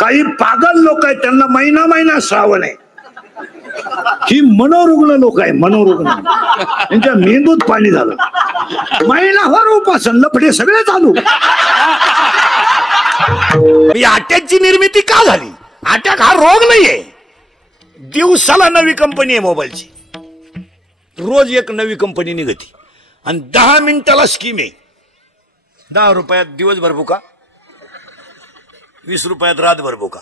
काही पागल लोक आहेत, त्यांना महिना महिना श्रावण आहे. ही मनोरुग्ण लोक आहे, मनोरुग्ण. त्यांच्या मेंदूत पाणी झालं. महिनाभर उपासन, लफडे सगळे चालू. अटॅकची निर्मिती का झाली? अटॅक हा रोग नाहीये. दिवसाला नवी कंपनी आहे मोबाईलची, रोज एक नवी कंपनी निघती आणि 10 मिनिटाला स्कीम आहे. 10 रुपयात दिवसभर भुका, 20 रुपयात रातभर भुका,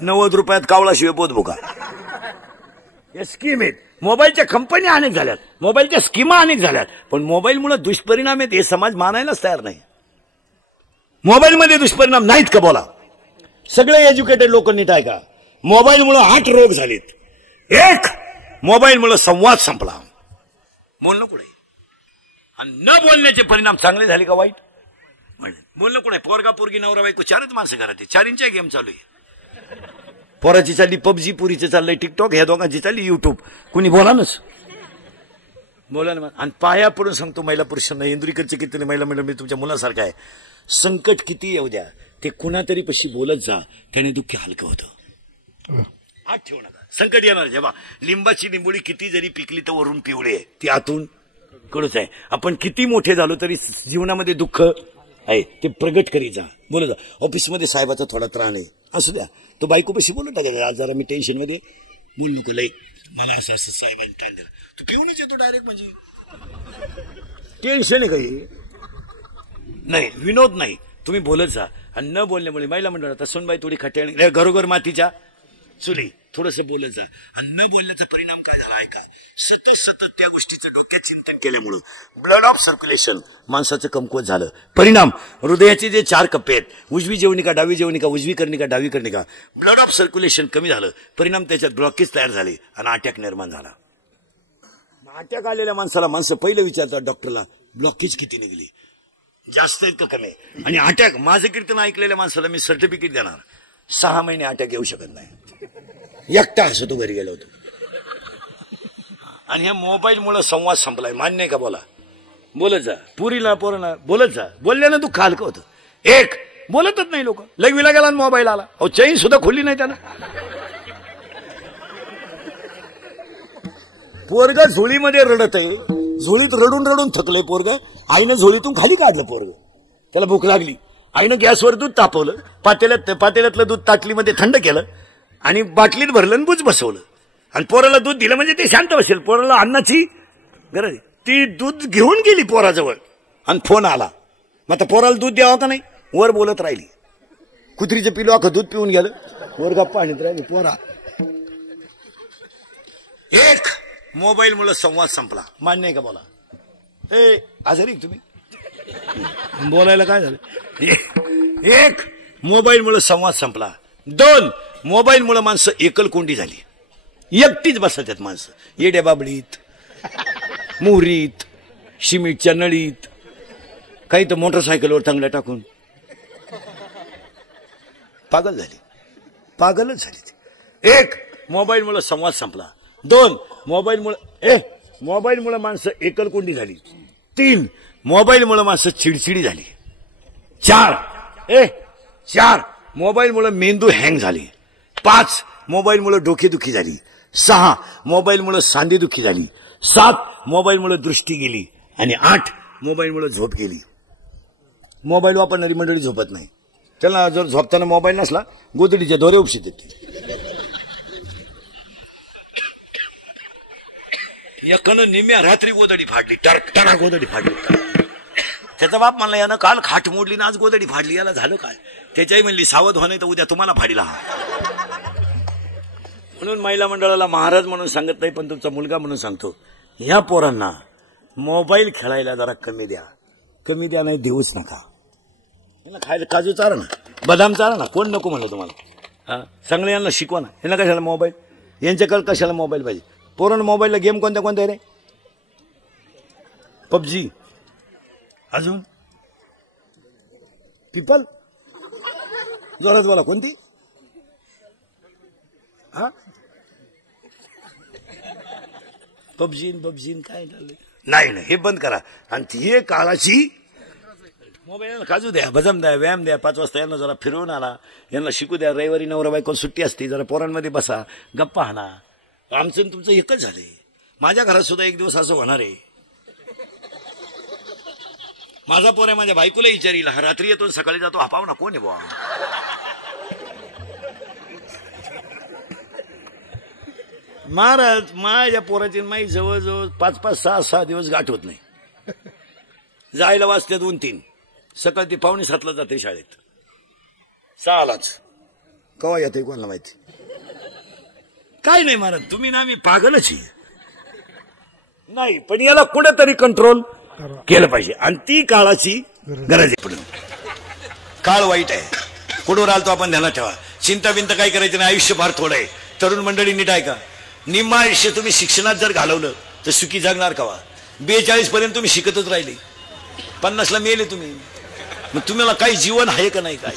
90 रुपयात कावळाशिवाय पोट भुका. या स्कीम आहेत. मोबाईलच्या कंपन्या अनेक झाल्यात, मोबाईलच्या स्कीमा अनेक झाल्यात, पण मोबाईलमुळे दुष्परिणाम आहेत हे समाज मानायलाच तयार नाही. मोबाईलमध्ये दुष्परिणाम नाहीत का? बोला. सगळे एज्युकेटेड लोक नीट आहे का? मोबाईलमुळे 8 रोग झालेत. एक, मोबाईलमुळे संवाद संपला. बोलणं कुठे? आणि न बोलण्याचे परिणाम चांगले झाले का वाईट? बोलणं कुठे? पोरगा पोरगी नवरा बायको 4च माणसं घरात, 4च्या गेम चालू आहे. पोराची चालली पबजी, पुरीचे चाललंय टिकटॉक, ह्या दोघांची चालली युट्यूब. कुणी बोलानच बोला ना. आणि पाया पडून सांगतो महिला पुरुषांना, इंदुरीकरचे किती महिला मंडळ मी तुमच्या मुलासारखं आहे. संकट किती येऊ द्या, ते कुणातरी पशी बोलत जा, त्याने दुःख हलकं होतं. आत ठेवू नका. संकट येणार जेव्हा. लिंबाची लिंबोळी किती जरी पिकली तर वरून पिवळी आहे, ती आतून कडूच आहे. आपण किती मोठे झालो तरी जीवनामध्ये दुःख आहे, ते प्रगट करीत जा, बोलत जा. ऑफिसमध्ये साहेबाचा थोडा त्राण आहे, असू द्या, तो बायकोपाशी बोलत टाकायचा, आज जरा मी टेन्शन मध्ये, बोल नको लय, मला असं असं साहेबांनी टाळलं दिलं. तू पिऊनच येतो डायरेक्ट, म्हणजे टेन्शन आहे काही नाही. विनोद नाही, तुम्ही बोलत जा. आणि न बोलण्यामुळे महिला मंडळात सोनबाई थोडी खट्याळी, घरोघर मातीच्या चुली, थोडस बोलत जा. आणि न बोलण्याचा परिणाम काय झाला ऐका. सतत सतत त्या गोष्टीचं डोक्यात चिंतन केल्यामुळे ब्लड ऑफ सर्क्युलेशन माणसाचं कमकुवत झालं. परिणाम, हृदयाचे जे 4 कप्पे आहेत, उजवी जेवणिका, डावी जेवणिका, उजवी कर्णिका, डावी कर्णिका, ब्लड ऑफ सर्क्युलेशन कमी झालं. परिणाम, त्याच्यात ब्लॉकेज तयार झाले आणि अटॅक निर्माण झाला. अटॅक आलेल्या माणसाला माणसं पहिलं विचारतात डॉक्टरला, ब्लॉकेज किती निघली, जास्त आहेत का कमी? आणि अटॅक, माझं कीर्तन ऐकलेल्या माणसाला मी सर्टिफिकेट देणार, 6 महिने अटॅक येऊ शकत नाही. एकटा हसतो घरी गेलो होतो. आणि ह्या मोबाईलमुळे संवाद संपलाय, मान्य आहे का? बोला. बोलत जा. पुरीला पोरांना बोलत जा. बोलल्यानं दुःख हलकं होतं. एक, बोलतच नाही लोक. लघवीला गेला मोबाईल आला, अहो चैन सुद्धा खोलली नाही त्यानं. पोरग झोळीमध्ये रडत आहे, झोळीत रडून रडून थकलंय पोरग. आईनं झोळीतून खाली काढलं पोरग, त्याला भूक लागली. आईनं गॅसवर दूध तापवलं, पातेल्यातलं दूध ताटलीमध्ये थंड केलं आणि बाटलीत भरलं आणि बुच बसवलं. आणि पोराला दूध दिलं म्हणजे ते शांत बसेल. पोराला अन्नाची गरज, ती दूध घेऊन गेली पोराजवळ आणि फोन आला. मग आता पोराला दूध द्यावं का नाही? वर बोलत राहिली. कुत्रीचं पिलो अख्खं दूध पिऊन गेलं, वर गप्पा आणत राहिली पोरा. एक, मोबाईलमुळे संवाद संपला, मान्य आहे का? बोला. ए आजारी तुम्ही बोलायला काय झालं? एक, मोबाईलमुळे संवाद संपला. 2, मोबाईलमुळे माणसं एकलकोंडी झाली, एकटीच बसतात माणसं. येड्या बाबडीत, मोहरीत, शिमिटच्या नळीत, काही तर मोटरसायकलवर चांगल्या टाकून पागल झाली, पागलच झाली. एक, मोबाईलमुळे संवाद संपला. 2, मोबाईलमुळे माणसं एकलकोंडी झाली. 3, मोबाईलमुळे माणसं चिडचिडी झाली. 4, मोबाईलमुळे मेंदू हँग झाली. 5, मोबाईलमुळे डोकेदुखी झाली. 6, मोबाईलमुळे सांधेदुखी झाली. 7, मोबाईलमुळे दृष्टी गेली. आणि 8, मोबाईलमुळे झोप गेली. मोबाईल वापरणारी मंडळी झोपत नाही. त्याला जर झोपताना मोबाईल नसला, गोदडीच्या दोरे उपशी देते. एकानं निम्या रात्री गोदडी फाडली, टणा गोदडी फाडली. त्याचा बाप म्हणला, यानं काल खाट मोडली ना आज गोदडी फाडली, याला झालं काय? त्याच्याही म्हणली, सावध होणे तर उद्या तुम्हाला फाडीला. म्हणून महिला मंडळाला महाराज म्हणून सांगत नाही, पण तुमचा मुलगा म्हणून सांगतो, ह्या पोरांना मोबाईल खेळायला जरा कमी द्या, नाही देऊच नका. यांना खायला काजू चारा ना, बदाम चारा ना, कोण नको म्हणलं तुम्हाला? चांगलं यांना शिकवा ना. यांना कशाला मोबाईल, यांच्याकडे कशाला मोबाईल पाहिजे? पोरांना मोबाईलला गेम कोणत्या रे? पबजी, अजून पीपल, जोरात बोला, कोणती? पबजी काय झालं? नाही, हे बंद करा. आणि हे मोबाईल काजू द्या, बदाम द्या, व्यायाम द्या, 5 वाजता यांना जरा फिरवून आला, यांना शिकू द्या, रविवारी नवरा बायको सुट्टी असते, जरा पोरांमध्ये बसा, गप्पा हाणा. आमचं तुमचं एकच झालंय. माझ्या घरात सुद्धा एक दिवस असं होणार आहे. माझा पोर आहे, माझ्या बायकोला विचारील, हा रात्री येतो सकाळी जातो, हा पाहुणा कोण आहे बुवा? महाराज माझ्या पोराची माई जवळजवळ 5-5, 6-6 दिवस गाठ होत नाही. जायला वाजते 2-3, सकाळी ती 6:45 जाते शाळेत, 6लाच. कवा येते कोणाला माहिती. काय नाही महाराज, तुम्ही ना मी पागलच आहे. नाही पण याला कुठेतरी कंट्रोल केलं पाहिजे, आणि ती काळाची गरज आहे. पुढे काळ वाईट आहे, कुठवर आलतो आपण ध्यानात ठेवा. चिंता बिंता काय करायची नाही, आयुष्य फार थोडं आहे. तरुण मंडळी नीट ऐका, निम्मा आयुष्य तुम्ही शिक्षणात जर घालवलं तर सुखी जगणार कवा? 42 पर्यंत तुम्ही शिकतच राहिले, 50ला मेले तुम्ही. मग तुम्हाला काही जीवन आहे का नाही? काय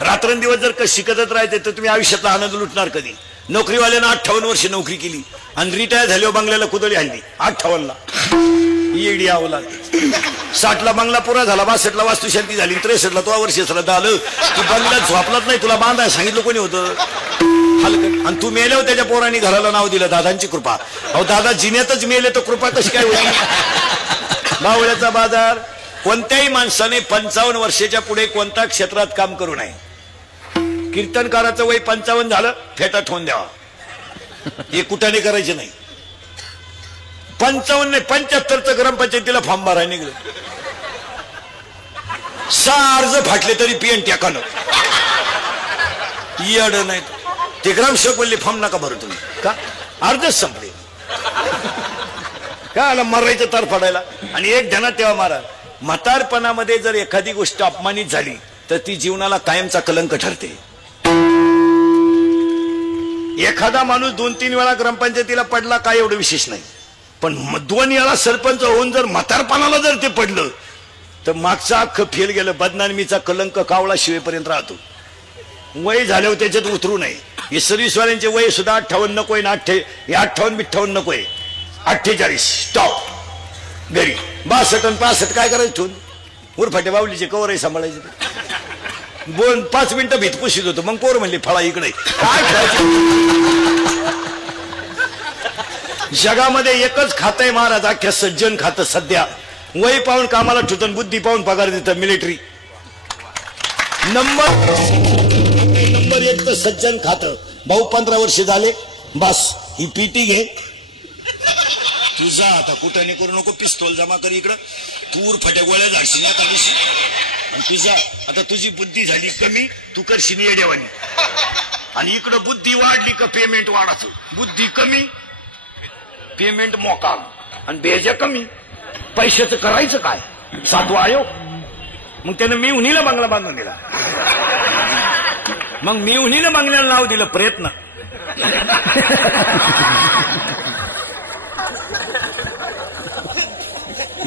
रात्रंदिवस जर शिकतच राहायचे तर तुम्ही आयुष्यातला आनंद लुटणार कधी? नोकरीवाल्यानं 58 वर्ष नोकरी केली आणि रिटायर झाल्यावर बंगल्याला कुदळी हल्ली 58ला. येडी यावं लागली. 60ला बंगला पुरा झाला, 62ला वास्तुशांती झाली, 63ला तो वर्ष श्रद्धा आलं. तू बंगल्यात झोपलाच नाही, तुला बांधाय सांगितलं कोणी होतं? हलकट. आणि तू मेल्यावर त्याच्या पोरांनी घराला नाव दिलं दादांची कृपा. अहो दादा जिन्यातच मेले तर कृपा कशी काय होईल? बावळ्याचा बाजार. कोणत्याही माणसाने 55 वर्षाच्या पुढे कोणत्या क्षेत्रात काम करू नये. कीर्तनकाराचं वय 55 झालं, फेटा ठेवून द्यावा, हे कुठाने करायचे नाही. 55 नाही, 75चं ग्रामपंचायतीला फॉर्म भरायला निघलं. 6 अर्ज फाटले तरी पीएन टेकानं येड नाही. ते ग्रामसेवक बोलले फॉर्म नका भरू तुम्ही. का? अर्जच संपले. काय आला मरायचं तर पडायला. आणि एक ध्यानात ठेवा महाराज, म्हातारपणामध्ये जर एखादी गोष्ट अपमानित झाली तर ती जीवनाला कायमचा कलंक ठरते. एखादा माणूस 2-3 वेळा ग्रामपंचायतीला पडला काय एवढं विशेष नाही, पण 2 वेळा सरपंच होऊन जर म्हातारपणाला जर ते पडलं तर मागचं अख्खं फेल गेलं. बदनामीचा कलंक कावळा शिवेपर्यंत राहतो. वय झाल्यावर त्याच्यात उतरू नये. हे सर्व्हिसवाल्यांचे वय सुद्धा 58 नकोय ना, 58-52 नकोय, 48 स्टॉप. घरी 62 आणि 65 काय करायचं ठेवून? उरफाट्या बावलीचे कवरही सांभाळायचे. 5 मिनिटं भीत पुशीत होतो, मग पोर म्हणले फळा इकडे. काय खेळायचं? जगामध्ये एकच खातंय महाराज, अख्ख्या सज्जन खातं सध्या. वय पाहून कामाला ठेवतं, बुद्धी पाहून पगार देतं मिलिटरी. नंबर 1 तर सज्जन खातं. भाऊ 15 वर्ष झाले, बस ही पीटी घे, तुझा आता कुठं करू नको, पिस्तोल जमा कर इकडं, तूर फट्या गोळ्या झाडशील या दिवशी. आणि तुझा आता तुझी बुद्धी झाली कमी, तू करशील येड्यावानी. आणि इकडं बुद्धी वाढली का पेमेंट वाढायचं. बुद्धी कमी, पेमेंट मोका, आणि बेजा कमी, पैशाचं करायचं काय? 7वा आयोग. मग त्यानं मी उन्हीला बंगला बांधून दिला. मग मी उन्हीनं बंगल्याला नाव दिलं प्रयत्न.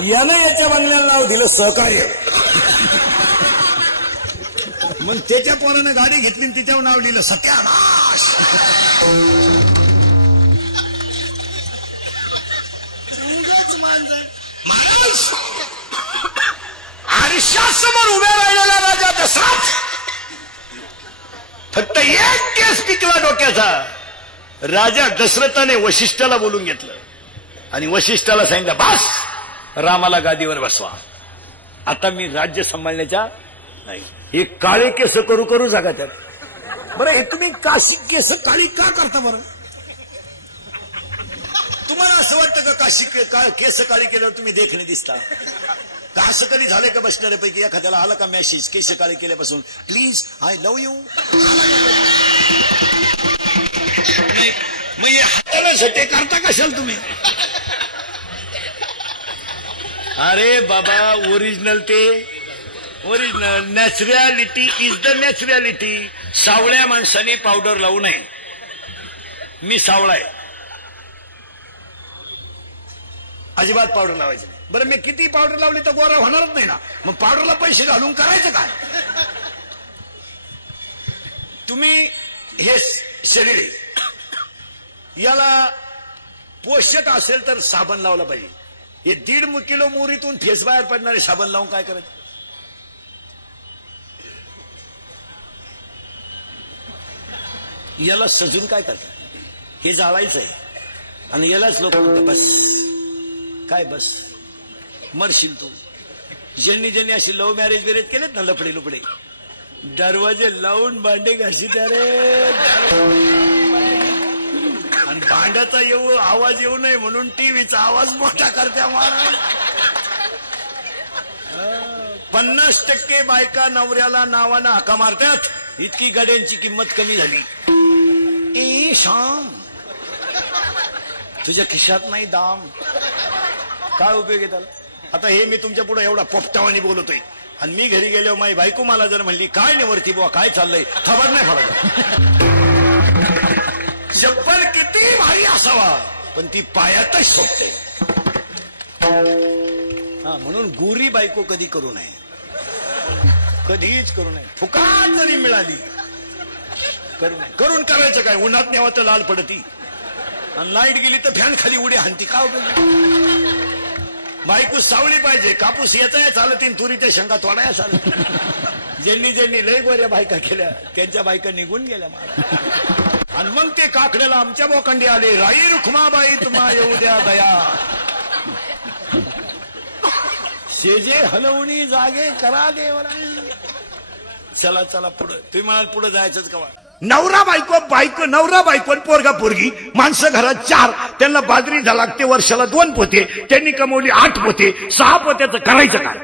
यानं याच्या बंगल्याला नाव दिलं सहकार्य. मग त्याच्या पोरानं गाडी घेतली आणि तिच्यावर नाव लिहिलं सत्यानाश. आरशासमोर उभ्या राहिलेला राजा दशरथ फक्त एक केस पिकला डोक्याचा. राजा दशरथाने वशिष्ठाला बोलून घेतलं आणि वशिष्ठाला सांगितलं, बस रामाला गादीवर बसवा, आता मी राज्य सांभाळण्याच्या नाही. हे काळे केस करू करू जागा त्यात. बरं हे तुम्ही काशी केस काळी का करता बरं? तुम्हाला असं वाटतं का काशी केस काळी केल्यावर तुम्ही देखणे दिसता का? असं कधी झालंय का बसणाऱ्यापैकी एखाद्याला आला का मेसेज केस काळे केल्यापासून, प्लीज आय लव्ह यू? मग हे हाताला सटे करता कशाल तुम्ही? अरे बाबा ओरिजिनल ते original. Naturality is the naturality. सावळ्या माणसाने पावडर लावू नये. मी सावळा आहे, अजिबात पावडर लावायची नाही. बरं मी किती पावडर लावली तर गोरा होणारच नाही ना, मग पावडरला पैसे घालून करायचं काय? तुम्ही हे शरीर आहे, याला पोषक असेल तर साबण लावला पाहिजे. हे 1.5 किलो मोरीतून फेस बाहेर पडणारे साबण लावून काय करायचं? याला सजून काय करतात, हे जाळायचंय आणि यालाच लोक म्हणतात बस काय बस मरशील तू. ज्यांनी ज्यांनी अशी लव्ह मॅरेज बिरेज केलेत ना, लफडे लुपडे, दरवाजे लावून भांडे घाशी रे, आणि भांड्याचा आवाज येऊ नये म्हणून टीव्हीचा आवाज मोठा करत्या महाराज. 50% बायका नवऱ्याला नावानं हाका मारतात, इतकी गाड्यांची किंमत कमी झाली. ए शाम, तुझ्या खिशात नाही दाम, काय उपयोग आहे त्याला. आता हे मी तुमच्या पुढे एवढा पोपटावानी बोलतोय आणि मी घरी गेल्यावर माझी बायको मला जर म्हणली काय निवडती बुवा काय चाललंय, खबर नाही पडत. चप्पल किती भारी असावा पण ती पायातच शोधते. म्हणून गोरी बायको कधी करू नये, कधीच करू नये. फुकाट जरी मिळाली करू नये. करून करायचं काय, उन्हात न्यावं तर लाल पडती आणि लाईट गेली तर फॅन खाली उडी हाणती. का बायको सावली पाहिजे, कापूस येताय चालतीन, तुरीच्या शेंगा तोडाया चालत. ज्यांनी ज्यांनी लय गोऱ्या बायका केल्या त्यांच्या बायका निघून गेल्या मला. आणि मग ते काकड्याला आमच्या बोकंडी आले, राई रुखमाबाई तुम्हा येऊ द्या दया, शेजे हलवणी जागे करा देवरा. चला चला पुढं. तुम्ही म्हणाल पुढे जायचंच कवा. नवरा बायको नवरा बायको पोरगा पोरगी, माणसं घरात 4, त्यांना बाजरी लागते वर्षाला 2 पोते, त्यांनी कमवली 8 पोते, 6 पोत्याचं करायचं काय.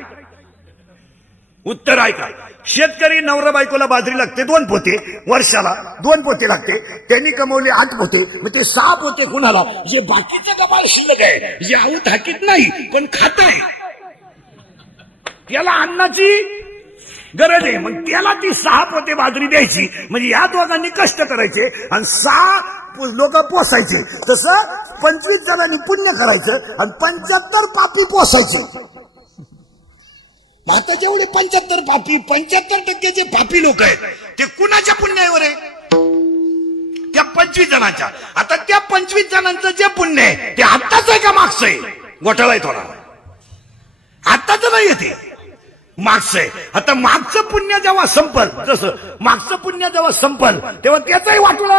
उत्तर आहे काय. शेतकरी नवरा बायकोला बाजरी लागते 2 पोते, वर्षाला 2 पोते लागते, त्यांनी कमवले 8 पोते, मग ते 6 पोते कुणाला, जे बाकीचं कमाल शिल्लक आहे, जे आऊत हाकीत नाही पण खात आहे, त्याला अन्नाची गरज आहे, मग त्याला ती 6 पोते बाजरी द्यायची. म्हणजे या दोघांनी कष्ट करायचे आणि 6 लोक पोसायचे. तसं 25 जणांनी पुण्य करायचं आणि 75 पापी पोसायचे. आता जेवढे 75 पापी, 75% जे पापी लोक आहेत ते कुणाच्या पुण्यावर आहे, त्या 25 जणांच्या. आता त्या 25 जणांचं जे पुण्य आहे ते आत्ताच आहे का मागचं आहे, घोटाळा आहे थोडा, आत्ताच नाही येते, मागचं आहे. आता मागचं पुण्य जेव्हा संपल, जसं मागचं पुण्य जेव्हा संपल तेव्हा त्याचाही वाटोळा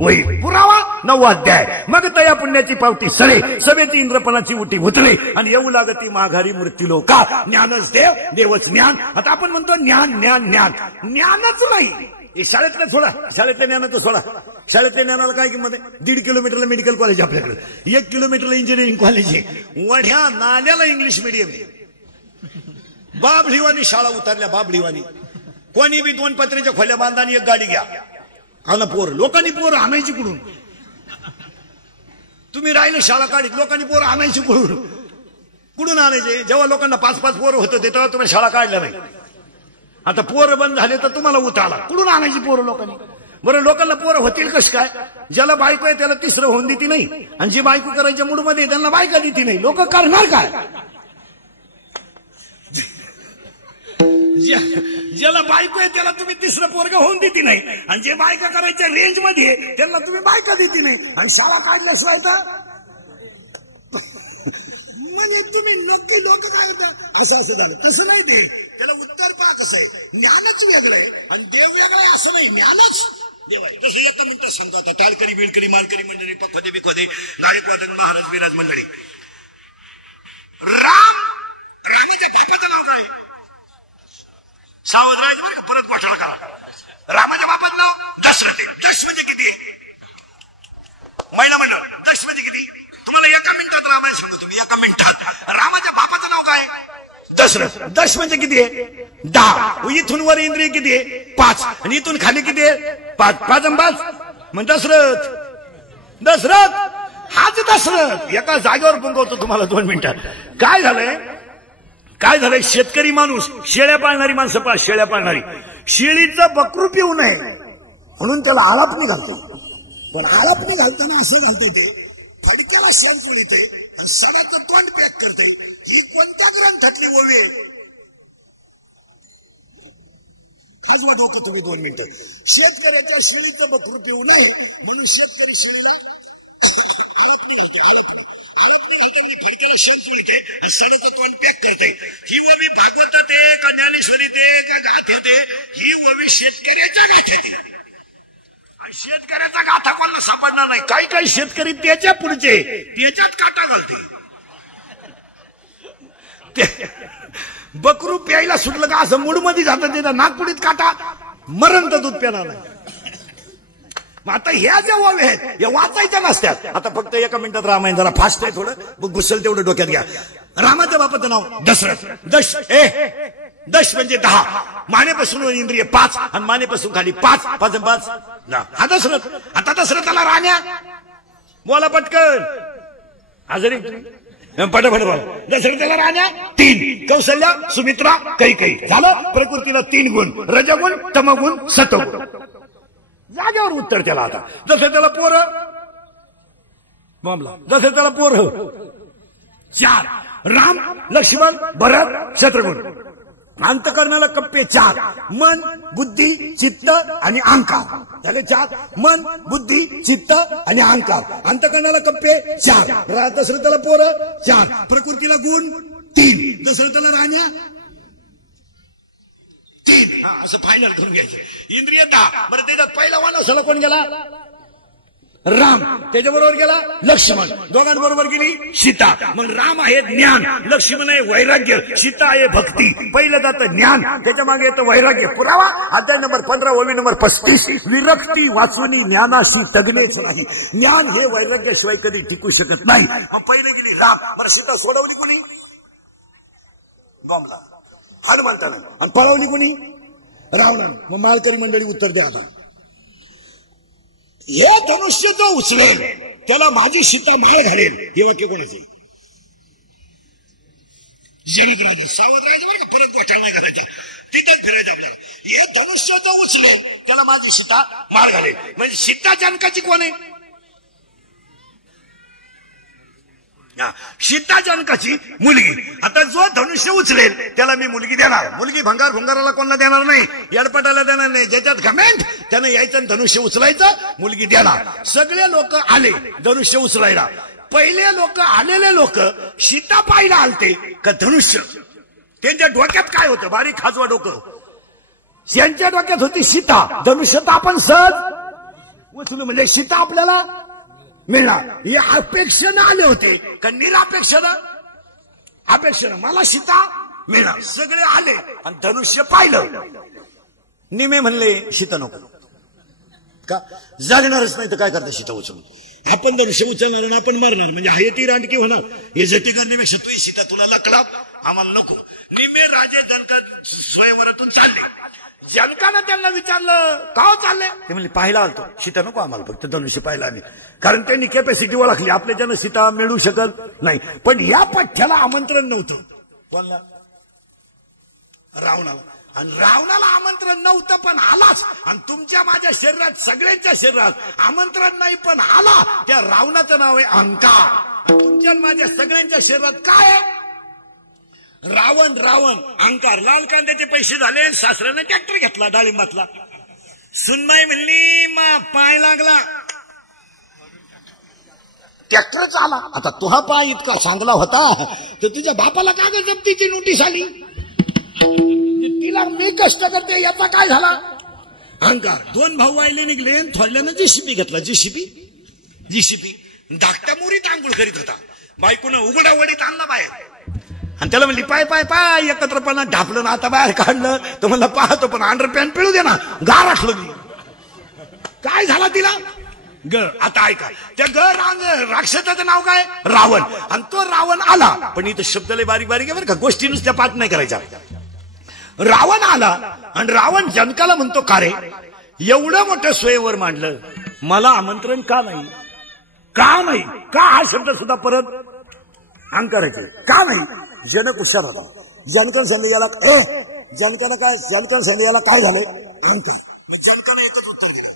होईल. पुरावा 9वा अध्याय. मग तया पुण्याची पावती सळे, सभेची इंद्रपणाची उटी उतरे आणि येऊ लागती माघारी मृत्यू लोका. ज्ञानच देव, देवच ज्ञान. आता आपण म्हणतो ज्ञान ज्ञान ज्ञान, ज्ञानच नाही. हे शाळेतलं सोडा, शाळेतल्या ज्ञानाचं सोडा. शाळेतल्या ज्ञानाला काय किंमत आहे. 1.5 किलोमीटरला मेडिकल कॉलेज आपल्याकडे, 1 किलोमीटरला इंजिनिअरिंग कॉलेज आहे, वढ्या नाल्याला इंग्लिश मिडियम आहे. बाबळीवानी शाळा उतरल्या, बाबळीवानी. कोणी बी 2 पत्र्याच्या खोल्या बांधा आणि 1 गाडी घ्या, आला पोर. लोकांनी पोर आणायची कुठून. तुम्ही राहिले शाळा काढीत, लोकांनी पोर आणायची कुठून आणायचे. जेव्हा लोकांना 5-5 पोरं होतं तेव्हा तुम्ही शाळा काढल्या नाही. आता पोरं बंद झाले तर तुम्हाला उतारला. कुठून आणायची पोरं लोकांनी. बरं लोकांना पोरं होतील कस काय. ज्याला बायको आहे त्याला तिसरं होऊन देती नाही, आणि जी बायको करायच्या मूडमध्ये त्यांना बायका देती नाही. लोक करणार काय. ज्याला बायको आहे त्याला तुम्ही तिसरं पोरगा होऊन देती नाही, आणि जे बायका करायच्या रेंज मध्ये त्यांना तुम्ही बायका देती नाही, आणि शाळा काढल्याशिवाय तर म्हणजे तुम्ही लोक काय करता असं झालं. तसं नाही ते. त्याला उत्तर पहा कसं आहे. ज्ञानच वेगळं आहे आणि देव वेगळं आहे असं नाही. ज्ञानच देव आहे. तसं एका मिनिटात सांगतो. आता टाळकरी बिलकरी मालकरी मंडळी, पखवदे बिखवदे, गायक वादक महाराज बिराज मंडळी. रामाच्या बापाचं नाव काय. सावधराज बरं परत घोटाळा करा. रामाच्या बापाचं नाव दशरथ. दश म्हणजे किती महिना मंडळ. दश म्हणजे किती. तुम्हाला एका मिनिटात रामायण सांगतो. तुम्ही एका मिनिटात. रामाच्या बापाचं नाव काय दशरथ. दश म्हणजे किती आहे 10. इथून वर इंद्रिय किती आहे 5, आणि इथून खाली किती आहे 5. 5 आणि 5 मग दशरथ. दशरथ हाच दशरथ. एका जागेवर पुंगवतो तुम्हाला 2 मिनिटात. काय झालंय शेतकरी माणूस, शेळ्या पाळणारी माणसं शेळ्या पाळणारी, शेळीचं बकरू पिऊ नये म्हणून त्याला आळापणी घालतो. पण आळापणी घालताना असं घालतो तो फडक्याला सांगतो येते आणि सगळ्याचं तोंड पॅक करतो. तुम्ही 2 मिनिटं. शेतकऱ्याच्या शेळीचं बकरू पिऊ नये ही ववी भागवत ते का ज्ञानेश्वरी ते का गादी ते, ही ववी शेतकऱ्याच्या गाठी. शेतकऱ्याचा काटा कोणाला सापडणार नाही. काही काही शेतकरी त्याच्या पुढचे त्याच्यात काटा घालते. बकरू प्यायला सुटलं का असं मूडमध्ये जातं त्याच्या नागपुडीत काटा, मरण तर दूध प्याणार नाही. मग आता ह्या ज्या वावे आहेत या वाचायच्या नसत्यात. आता फक्त एका मिनिटात रामायण जरा फास्ट आहे थोडं, मग घुसल तेवढं डोक्यात घ्या. रामाच्या बापाचं नाव दशरथ. दश म्हणजे 10, मानेपासून इंद्रिय 5 आणि मानेपासून खाली 5, 5 5 हा दशरथ. आता दशरथाला राण्या बोला पटकन हजरी पटापट बोला. दशरथाला राण्या 3, कौशल्या, सुमित्रा, कैकेयी. झालं. प्रकृतीला 3 गुण, रजगुण, तमगुण, सतगुण. जागेवर उत्तर त्याला. आता जसं त्याला पोरं मामला, जसं त्याला पोरं 4, राम, लक्ष्मण, भरत, शत्रुघ्न. अंतकरणाला कप्पे 4, मन, बुद्धी, चित्त आणि अहंकार. झाले 4. मन, बुद्धी, चित्त आणि अहंकार. अंतकरणाला कप्पे 4. दशरथाला पोरं 4. प्रकृतीला गुण 3. दशरथाला राण्या 3. असं फायनल करून घ्यायचं. इंद्रिय 10. बरं त्याच्यात पहिला वानवसाला कोण गेला? राम. त्याच्याबरोबर गेला लक्ष्मण. दोघांबरोबर गेली सीता. मग राम आहे ज्ञान, लक्ष्मण आहे वैराग्य, सीता आहे भक्ती. पहिलं जातं ज्ञान, त्याच्या मागे येतं वैराग्य. पुरावा अध्याय नंबर 15 ओवी नंबर 35. विरक्ती वाचुनी ज्ञानाशी तगणेच नाही. ज्ञान हे वैराग्याशिवाय कधी टिकू शकत नाही. मग पहिले गेली राम. बरं सीता सोडवली कोणी? बॉम्बला हनुमंतानं. आणि पळवली कोणी? रावणानं. मग मालकरी मंडळी उत्तर द्या. आता हे धनुष्य जो उचलेल त्याला माझी सीता माळ घालेल. हे वाक्य कोणाचे? जनक राजा. सावध राजा बरं का, परत गोष्ट नाही करायचा, तिथंच फिरायचं आपल्याला. हे धनुष्य जो उचलेल त्याला माझी सीता माळ घालेल. म्हणजे सीता जनकाची कोण आहे? सीता जनकाची मुलगी. आता जो धनुष्य उचलेल त्याला मी मुलगी देणार. मुलगी भंगार भुंगाराला कोणाला देणार नाही, येडपटाला देणार नाही. ज्याच्यात घमेंट त्यानं यायचं धनुष्य उचलायचं, मुलगी देणार. सगळे लोक आले धनुष्य उचलायला. पहिले लोक आलेले लोक सीता पाहिला आलते का धनुष्य? त्यांच्या डोक्यात काय होतं? बारीक खाजवा डोकं. त्यांच्या डोक्यात होती सीता. धनुष्य तर आपण सहज उचलू म्हणजे सीता आपल्याला मिळणार. या अपेक्षेनं आले होते का निरापेक्षेनं? अपेक्षेनं मला सीता मिळणार. सगळे आले आणि धनुष्य पाहिलं. निमे म्हणले सीता नको का, जगणारच नाही तर काय करता सीता उचलून. आपण धनुष्य उचलणार आणि आपण मरणार म्हणजे आहे ती रांडकी होणार. हे जटी करण्यापेक्षा तू सीता तुला लकला आम्हाला नको. निमे राजे जनका स्वयंवरातून चालले. जनकानं त्यांना विचारलं का चालले? ते म्हणले पाहिला आलतो. सीता नको आम्हाला, फक्त धनुष्य पाहिला आम्ही. कारण त्यांनी कॅपॅसिटी ओळखली, आपल्याच्यानं सीता मिळू शकत नाही. पण या पठ्याला आमंत्रण नव्हतं. कोणाला? रावणाला. आणि रावणाला आमंत्रण नव्हतं पण आलाच. आणि तुमच्या माझ्या शरीरात, सगळ्यांच्या शरीरात आमंत्रण नाही पण आला. त्या रावणाचं नाव आहे अहंकार. तुमच्या माझ्या सगळ्यांच्या शरीरात काय आहे? रावण. रावण अहंकार. लाल कांद्याचे पैसे झाले, सासऱ्याने ट्रॅक्टर घेतला डाळिंबातला. सुनबाई म्हणली मा पाय लागला, ट्रॅक्टरच आला. आता तुहा पाय इतका चांगला होता तर तुझ्या बापाला का ग जप्तीची नोटीस आली? तिला मी कष्ट करते याचा काय झाला? अहंकार. 2 भाऊ वाहिले निघले, थोडल्यानं जीसीपी घेतला. जीसीपी धाकट्या मोरीत आंघोळ करीत होता. बायकोनं उघडा वडीत आणला बाहेर आणि त्याला म्हणली पाय पाय पाय. एकत्रपणा ढापलं ना, आता बाहेर काढलं तर म्हणलं पाहतो पण अंडरपॅन्ट पिळू दे ना. गार आठलं मी. काय झाला तिला? ग. आता ऐका, त्या राक्षसाचं नाव काय? रावण. आणि तो रावण आला. पण इथं शब्द लय बारीक बारीक आहे बरं का, गोष्टी नुसत्या पाठ नाही करायच्या. रावण आला आणि रावण जनकाला म्हणतो का रे एवढं मोठं स्वयंवर मांडलं, मला आमंत्रण का नाही? का नाही? का हा शब्द सुद्धा परत अंकारायचे का नाही? जनक हुशार होता. जनकानं सांगितलं याला जनकानं काय? जनकानं सांगितलं याला काय झालंय? अहंकार. जनकानं एकच उत्तर दिलं,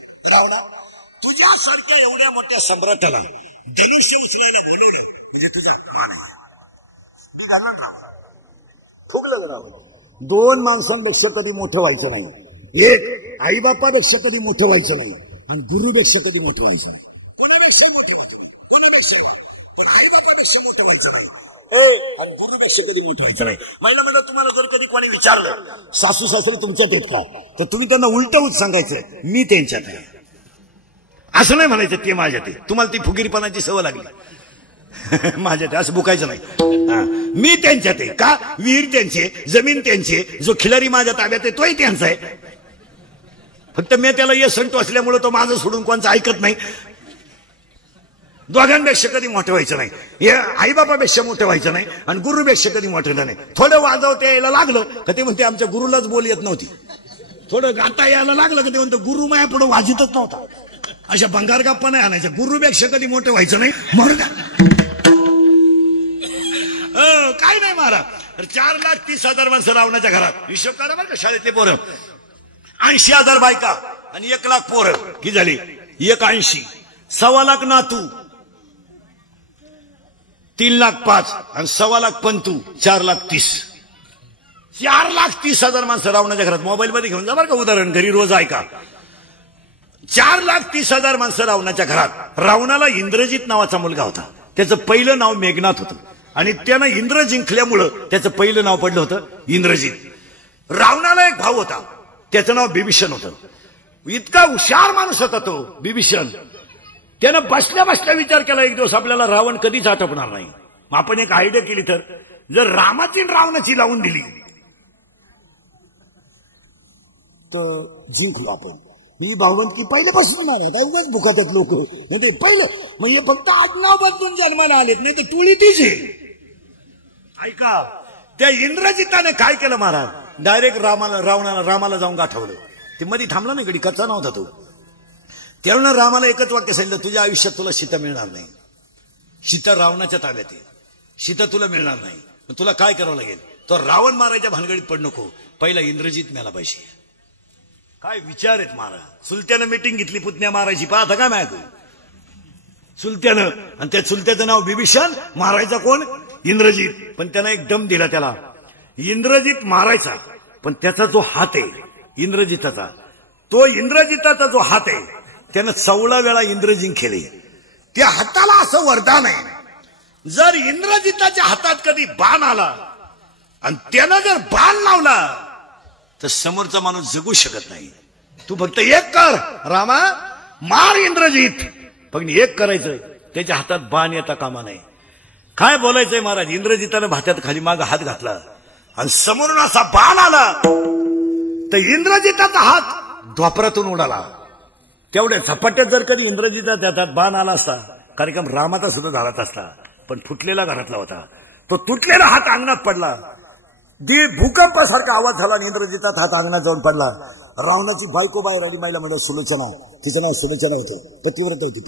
तुझ्यासारख्या एवढ्या मोठ्या सम्राटाला धनुष्य उचलायला बोलवलं म्हणजे तुझ्या मान फुगलं. 2 माणसांपेक्षा कधी मोठं व्हायचं नाही. एक आईबापापेक्षा कधी मोठं व्हायचं नाही आणि गुरुपेक्षा कधी मोठं व्हायचं नाही. कोणापेक्षा मोठे व्हायचं नाही, कोणापेक्षा पण आईबापापेक्षा मोठं व्हायचं नाही आणि गुरुपेक्षा कधी मोठं व्हायचं नाही. महिला म्हणलं तुम्हाला जर कधी कोणी विचारलं सासू सासरे तुमच्यात आहेत का, तर तुम्ही त्यांना उलटवून सांगायचं मी त्यांच्यात आहे. असं नाही म्हणायचं ते माझ्या ते, तुम्हाला ती फुगीरपणाची सवय लागली माझ्या ते असं बुकायचं नाही. मी त्यांच्यात आहे का, विहीर त्यांचे, जमीन त्यांचे, जो खिलारी माझ्या ताब्यात आहे तोही त्यांचा आहे. फक्त मी त्याला यश संतो असल्यामुळे तो माझं सोडून कोणचं ऐकत नाही. दोघांपेक्षा कधी मोठं व्हायचं नाही, हे आईबापापेक्षा मोठं व्हायचं नाही आणि गुरुपेक्षा कधी मोठं नाही. थोडं वाजवता यायला लागलं का ते म्हणते आमच्या गुरुलाच बोल येत नव्हती. थोडं गाता यायला लागलं का ते म्हणतो गुरु माया पुढे वाजितच नव्हता. अशा भंगार गप्पा नाही आणायचा. गुरुपेक्षा कधी मोठं व्हायचं नाही. म्हणून काय नाही महाराज, 4,30,000 माणसं रावणाच्या घरात. हिशोब करा बरं का शाळेतले पोरं. 80,000 बायका आणि 1,00,000 पोरं किती झाली, 180. 1,00,000 नातू, 3,05,000 आणि 1,00,000 पंतू, 4,30,000. 4,30,000 माणसं रावणाच्या घरात. मोबाईल मध्ये घेऊन जा बरं का उदाहरण, घरी रोज ऐका. 4,30,000 माणसं रावणाच्या घरात. रावणाला इंद्रजित नावाचा मुलगा होता. त्याचं पहिलं नाव मेघनाथ होतं आणि त्यानं इंद्र जिंकल्यामुळं त्याचं पहिलं नाव पडलं होतं इंद्रजित. रावणाला एक भाऊ होता, त्याचं नाव बिभीषण होतं. इतका हुशार माणूस होता तो बिभीषण. त्यानं बसल्या बसल्या विचार केला एक दिवस आपल्याला रावण कधीच आटपणार नाही. मग आपण एक आयडिया केली तर, जर रामाची रावणाची लावून दिली तर जिंकलो आपण. ही भावंती पहिल्यापासून नाही, उगाच भुकातात लोक पहिलं म्हणजे फक्त आडनाव बदलून जन्माला आलेत, नाही तर टोळी तीच आहे. ऐका, त्या इंद्रजिताने काय केलं महाराज, डायरेक्ट रामाला जाऊन गाठवलं. ते मध्ये थांबला नाही, कधी कच्चा नव्हता तो. त्यावेळेला रामाला एकच वाक्य सांगितलं, तुझ्या आयुष्यात तुला सीता मिळणार नाही. सीता रावणाच्या ताब्यात आहे, सीता तुला मिळणार नाही. तुला काय करावं लागेल, तो रावण मारायच्या भानगडीत पड नको, पहिला इंद्रजित मेला पाहिजे. काय विचार आहेत महाराज. चुलत्यानं मीटिंग घेतली पुतण्या मारायची, पाहता काय माहिती चुलत्यानं, आणि त्या चुलत्याचं नाव बिभीषण, मारायचा कोण, इंद्रजित. पण त्यानं एक दम दिला त्याला, इंद्रजित मारायचा पण त्याचा जो हात आहे इंद्रजिताचा, तो इंद्रजिताचा जो हात आहे त्यानं 14 वेळा इंद्र जिंकले. त्या हाताला असं वरदान आहे, जर इंद्रजिताच्या हातात कधी बाण आला आणि त्यानं जर बाण लावला तर समोरचा माणूस जगू शकत नाही. तू फक्त एक कर, रामा मार इंद्रजित, फक्त एक करायचं, त्याच्या हातात बाण येता कामा नाही. काय बोलायचंय महाराज, इंद्रजितानं भात्यात खाली माग हात घातला आणि समोरून असा बाण आला तर इंद्रजिताचा हात द्वापरातून उडाला. तेवढ्या झपाट्यात जर कधी इंद्रजिताच्या हातात बाण आला असता, कार्यक्रम रामाचा सुद्धा झालाच असता, पण फुटलेला घरातला होता. तो तुटलेला हात अंगणात पडला, भूकंपासारखा आवाज झाला आणि इंद्रजितात हात अंगणात जाऊन पडला. रावणाची बायको बाहेर आली, मायला म्हणजे सुलोचना, तिचं नाव सुलोचना होतं, पतिव्रता होती.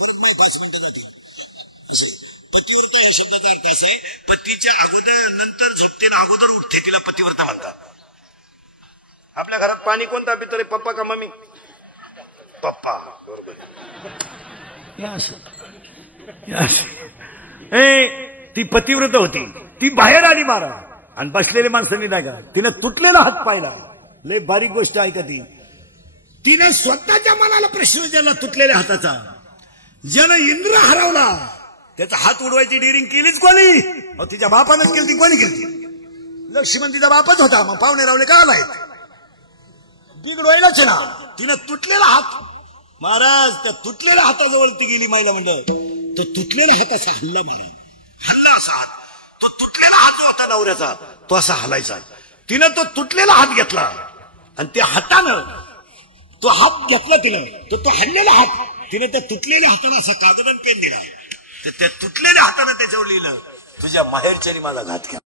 परत माई 5 मिनिटासाठी पतिव्रता या शब्दाचा अर्थ असा आहे, पतीच्या अगोदर नंतर झोपते ना अगोदर उठते, तिला पतिव्रता म्हणतात. आपल्या घरात पाणी कोणता पितो रे, पप्पा का मम्मी? पप्पा, बरोबर. ती पतिव्रता होती, ती बाहेर आली महाराज आणि बसलेले माणसांनी नाही का तिने तुटलेला हात पाहिला. लय बारीक गोष्ट आहे का ती. तिने स्वतःच्या मनाला प्रश्न विचारला तुटलेल्या हाताचा. ज्यानं इंद्र हरवला त्याचा हात उडवायची डिरिंग केलीच कोणी? तिच्या बापानंच केली. कोणी केली? लक्ष्मण तिचा बापच होता. मग पाहुणे रावले का नाहीत? बिघडवायलाच ना. तिने तुटलेला हात, महाराज त्या तुटलेल्या हाताजवळ ती गेली महिला म्हणलं, तर तुटलेला हाताचा हल्ला मारा, हल्ला असा तो तुटलेला हात जो होता नवऱ्याचा तो असा हलायचा. तिनं तो तुटलेला हात घेतला आणि त्या हातानं तो हात घेतला तिनं, तर तो हल्लेला हात तिनं त्या तुटलेल्या हातानं असा कागद आणि पेन दिला. तर त्या तुटलेल्या हातानं त्याच्यावर लिहिलं, तुझ्या माहेरच्यानी माझा घात केला.